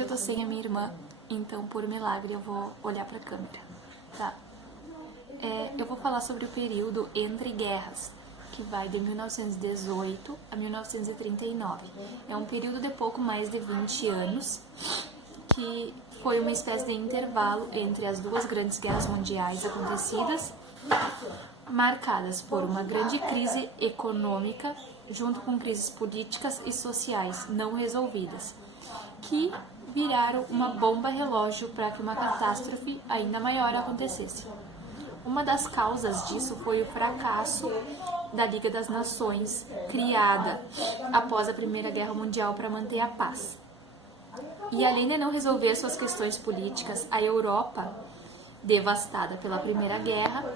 Hoje eu tô sem a minha irmã, então por milagre eu vou olhar pra câmera, tá? Eu vou falar sobre o período entre guerras, que vai de 1918 a 1939. É um período de pouco mais de 20 anos, que foi uma espécie de intervalo entre as duas grandes guerras mundiais acontecidas, marcadas por uma grande crise econômica, junto com crises políticas e sociais não resolvidas, que viraram uma bomba relógio para que uma catástrofe ainda maior acontecesse. Uma das causas disso foi o fracasso da Liga das Nações, criada após a Primeira Guerra Mundial para manter a paz. E além de não resolver suas questões políticas, a Europa, devastada pela Primeira Guerra,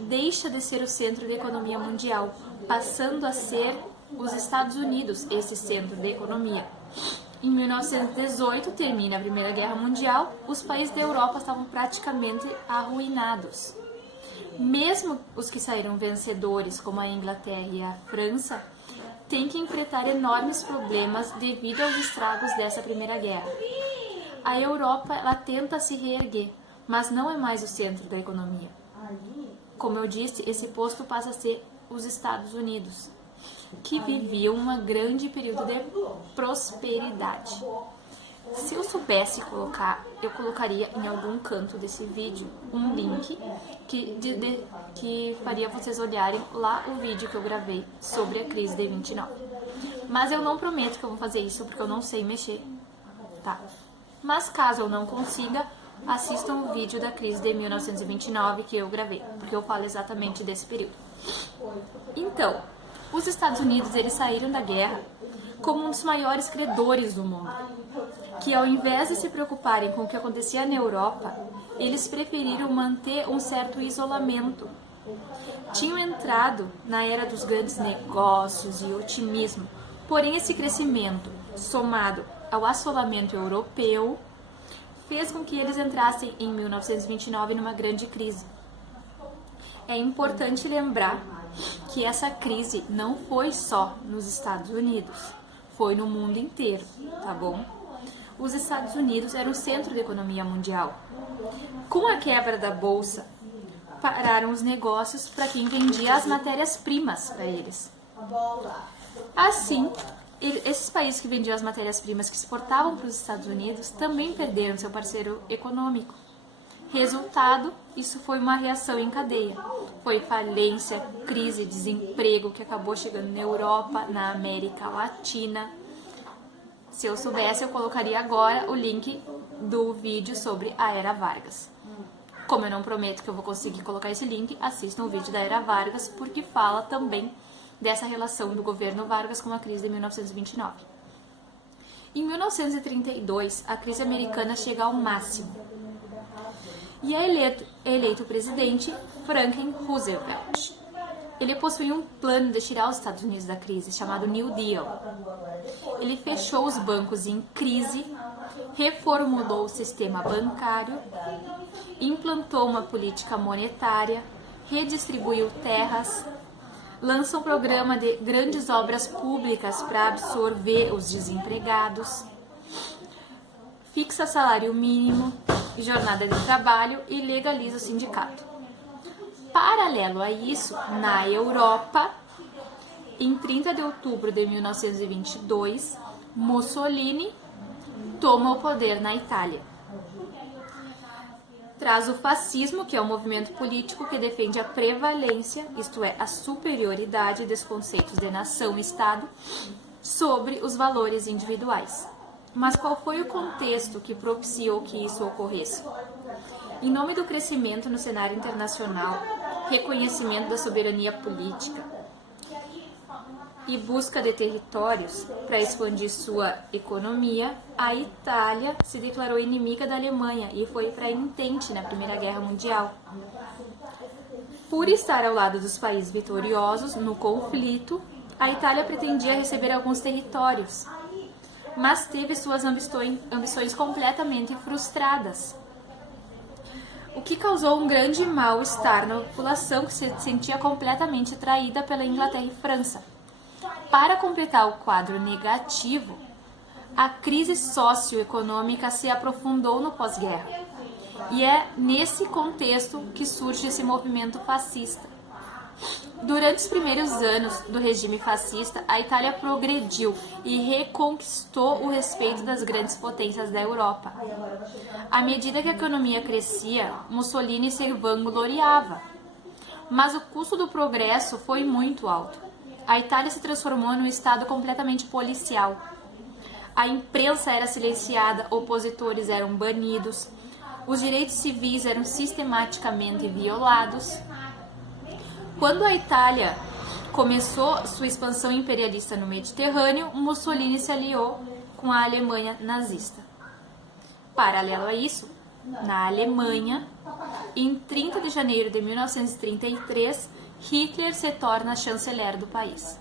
deixa de ser o centro da economia mundial, passando a ser os Estados Unidos esse centro da economia. Em 1918, termina a Primeira Guerra Mundial, os países da Europa estavam praticamente arruinados. Mesmo os que saíram vencedores, como a Inglaterra e a França, têm que enfrentar enormes problemas devido aos estragos dessa Primeira Guerra. A Europa ela tenta se reerguer, mas não é mais o centro da economia. Como eu disse, esse posto passa a ser os Estados Unidos, que viviam um grande período de prosperidade. Se eu soubesse colocar, eu colocaria em algum canto desse vídeo um link que faria vocês olharem lá o vídeo que eu gravei sobre a crise de 29. Mas eu não prometo que eu vou fazer isso porque eu não sei mexer, tá? Mas caso eu não consiga, assistam o vídeo da crise de 1929 que eu gravei, porque eu falo exatamente desse período. Então, os Estados Unidos eles saíram da guerra como um dos maiores credores do mundo, que ao invés de se preocuparem com o que acontecia na Europa, eles preferiram manter um certo isolamento. Tinham entrado na era dos grandes negócios e otimismo, porém esse crescimento, somado ao assolamento europeu, fez com que eles entrassem em 1929 numa grande crise. É importante lembrar que essa crise não foi só nos Estados Unidos, foi no mundo inteiro, tá bom? Os Estados Unidos eram o centro da economia mundial. Com a quebra da bolsa, pararam os negócios para quem vendia as matérias-primas para eles. Assim, esses países que vendiam as matérias-primas que exportavam para os Estados Unidos também perderam seu parceiro econômico. Resultado, isso foi uma reação em cadeia. Foi falência, crise, desemprego que acabou chegando na Europa, na América Latina. Se eu soubesse, eu colocaria agora o link do vídeo sobre a Era Vargas. Como eu não prometo que eu vou conseguir colocar esse link, assistam o vídeo da Era Vargas, porque fala também dessa relação do governo Vargas com a crise de 1929. Em 1932, a crise americana chega ao máximo. E é eleito o presidente Franklin Roosevelt. Ele possuía um plano de tirar os Estados Unidos da crise, chamado New Deal. Ele fechou os bancos em crise, reformulou o sistema bancário, implantou uma política monetária, redistribuiu terras, lançou um programa de grandes obras públicas para absorver os desempregados, fixa salário mínimo e jornada de trabalho e legaliza o sindicato. Paralelo a isso, na Europa, em 30 de outubro de 1922, Mussolini toma o poder na Itália. Traz o fascismo, que é um movimento político que defende a prevalência, isto é, a superioridade dos conceitos de nação e Estado sobre os valores individuais. Mas qual foi o contexto que propiciou que isso ocorresse? Em nome do crescimento no cenário internacional, reconhecimento da soberania política e busca de territórios para expandir sua economia, a Itália se declarou inimiga da Alemanha e foi para entente na Primeira Guerra Mundial. Por estar ao lado dos países vitoriosos no conflito, a Itália pretendia receber alguns territórios, mas teve suas ambições completamente frustradas, o que causou um grande mal-estar na população que se sentia completamente traída pela Inglaterra e França. Para completar o quadro negativo, a crise socioeconômica se aprofundou no pós-guerra. E é nesse contexto que surge esse movimento fascista. Durante os primeiros anos do regime fascista, a Itália progrediu e reconquistou o respeito das grandes potências da Europa. À medida que a economia crescia, Mussolini se vangloriava. Mas o custo do progresso foi muito alto. A Itália se transformou num estado completamente policial. A imprensa era silenciada, opositores eram banidos, os direitos civis eram sistematicamente violados. Quando a Itália começou sua expansão imperialista no Mediterrâneo, Mussolini se aliou com a Alemanha nazista. Paralelo a isso, na Alemanha, em 30 de janeiro de 1933, Hitler se torna chanceler do país.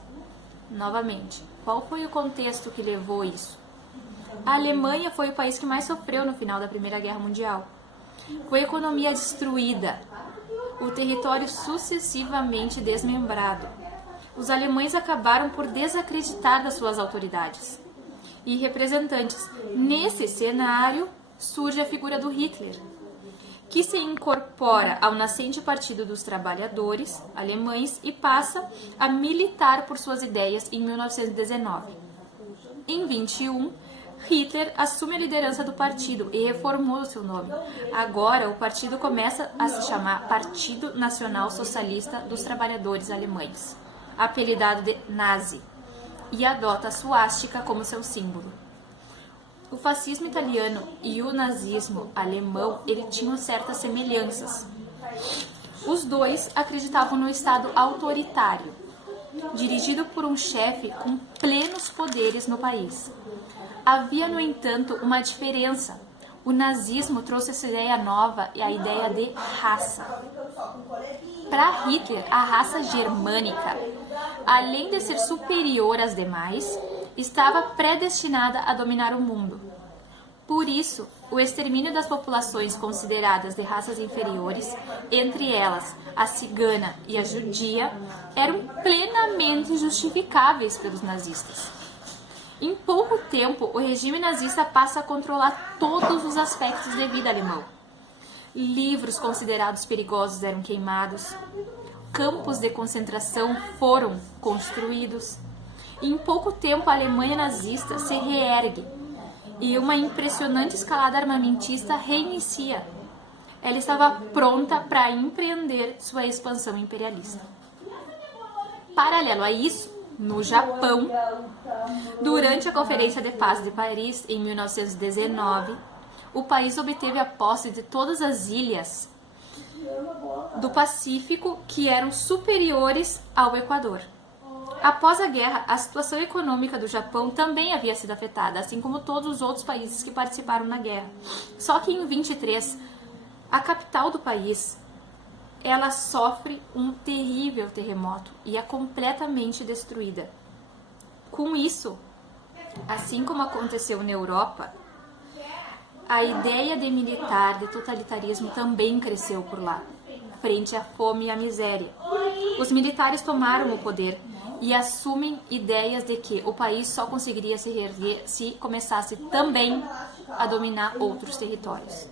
Novamente, qual foi o contexto que levou isso? A Alemanha foi o país que mais sofreu no final da Primeira Guerra Mundial. Com a economia destruída, o território sucessivamente desmembrado. Os alemães acabaram por desacreditar das suas autoridades e representantes. Nesse cenário, surge a figura do Hitler, que se incorpora ao nascente Partido dos Trabalhadores alemães e passa a militar por suas ideias em 1919. Em 21, Hitler assume a liderança do partido e reformula o seu nome. Agora, o partido começa a se chamar Partido Nacional Socialista dos Trabalhadores Alemães, apelidado de Nazi, e adota a suástica como seu símbolo. O fascismo italiano e o nazismo alemão tinham certas semelhanças. Os dois acreditavam no Estado autoritário, dirigido por um chefe com plenos poderes no país. Havia, no entanto, uma diferença. O nazismo trouxe essa ideia nova e a ideia de raça. Para Hitler, a raça germânica, além de ser superior às demais, estava predestinada a dominar o mundo. Por isso, o extermínio das populações consideradas de raças inferiores, entre elas a cigana e a judia, eram plenamente justificáveis pelos nazistas. Em pouco tempo, o regime nazista passa a controlar todos os aspectos da vida alemã. Livros considerados perigosos eram queimados, campos de concentração foram construídos. Em pouco tempo, a Alemanha nazista se reergue e uma impressionante escalada armamentista reinicia. Ela estava pronta para empreender sua expansão imperialista. Paralelo a isso, no Japão, durante a Conferência de Paz de Paris, em 1919, o país obteve a posse de todas as ilhas do Pacífico que eram superiores ao Equador. Após a guerra, a situação econômica do Japão também havia sido afetada, assim como todos os outros países que participaram na guerra. Só que em 23, a capital do país, ela sofre um terrível terremoto e é completamente destruída. Com isso, assim como aconteceu na Europa, a ideia de militar, de totalitarismo também cresceu por lá, frente à fome e à miséria. Os militares tomaram o poder e assumem ideias de que o país só conseguiria se reerguer se começasse também a dominar outros territórios.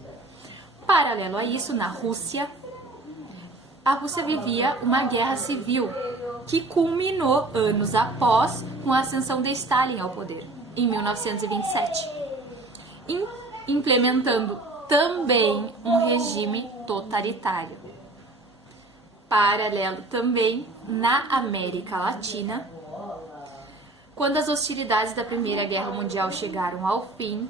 Paralelo a isso, na Rússia, a Rússia vivia uma guerra civil que culminou anos após com a ascensão de Stalin ao poder, em 1927, implementando também um regime totalitário. Paralelo também na América Latina, quando as hostilidades da Primeira Guerra Mundial chegaram ao fim,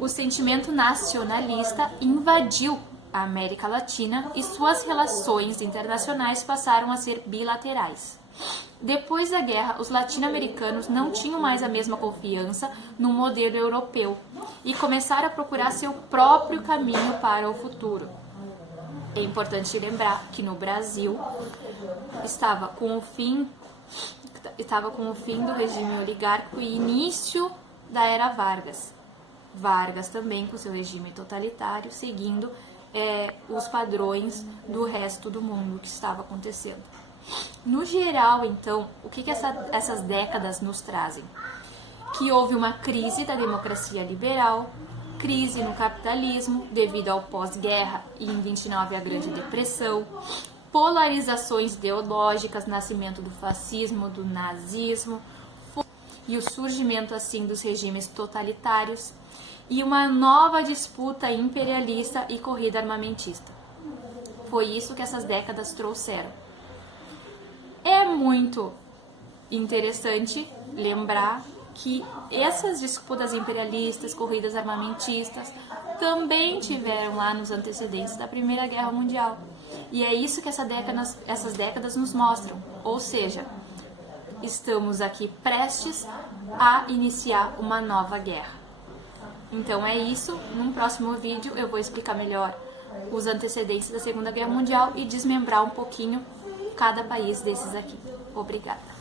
o sentimento nacionalista invadiu a América Latina e suas relações internacionais passaram a ser bilaterais. Depois da guerra, os latino-americanos não tinham mais a mesma confiança no modelo europeu e começaram a procurar seu próprio caminho para o futuro. É importante lembrar que no Brasil estava com o fim do regime oligárquico e início da era Vargas. Vargas também com seu regime totalitário, seguindo os padrões do resto do mundo que estava acontecendo. No geral, então, o que essas décadas nos trazem? que houve uma crise da democracia liberal, crise no capitalismo devido ao pós-guerra e em 29 a Grande Depressão, polarizações ideológicas, nascimento do fascismo, do nazismo e o surgimento assim dos regimes totalitários e uma nova disputa imperialista e corrida armamentista. Foi isso que essas décadas trouxeram. É muito interessante lembrar que essas disputas imperialistas, corridas armamentistas, também tiveram lá nos antecedentes da Primeira Guerra Mundial. E é isso que essas décadas nos mostram. Ou seja, estamos aqui prestes a iniciar uma nova guerra. Então é isso. Num próximo vídeo eu vou explicar melhor os antecedentes da Segunda Guerra Mundial e desmembrar um pouquinho cada país desses aqui. Obrigada.